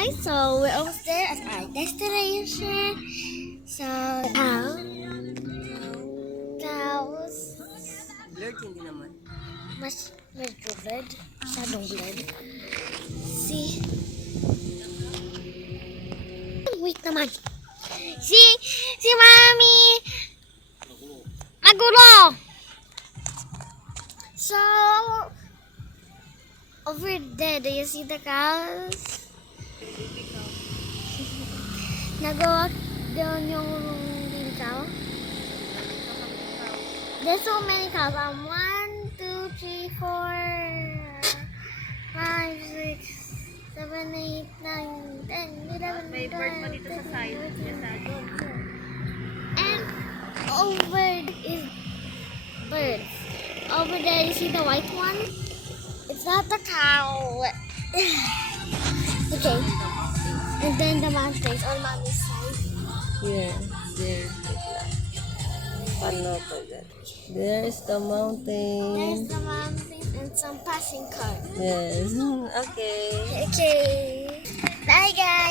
guys, so we're almost there at our destination. So, cows. Blurred hindi naman. Mas medyo blurred. Masyadong blurred. See? Wait naman. Si Mami! Magulo! So, over there, do you see the cows? Nag-walk down yung baby cow. There's so many cows. 1, 2, 3, 4, 5, 6, 7, 8, 9, 10, 11, May bird pa dito sa side. And over is birds. Over there, you see the white one? It's not the cow. Okay. And then the mountains on Mommy's side. Yeah, there. Paano to dyan? There's the There's mountain. the mountains and some passing cars. Yes. Okay. Okay. Bye, guys.